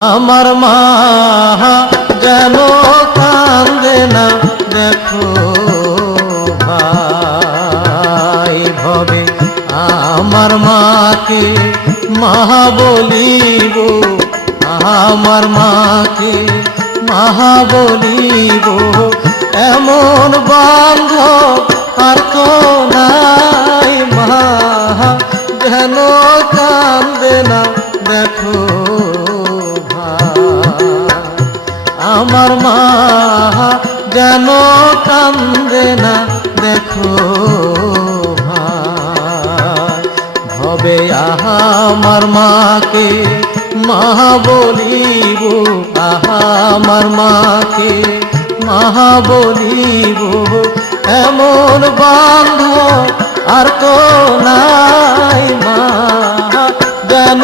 আমার মা যেন কান্দে না দেখো ভাই ভবে আমার মাকে মা বলিব, আমার মাকে মা বলিব, এমন বান্ধব আর তো নাই। মা যেন কান্দে না দেখো আমার মা যেন কান্দে না দেখো ভাই ভবে আমার মাকে মা বলিব, আমার মাকে মা বলিব, এমন বান্ধব আর তো নাই। মা যেন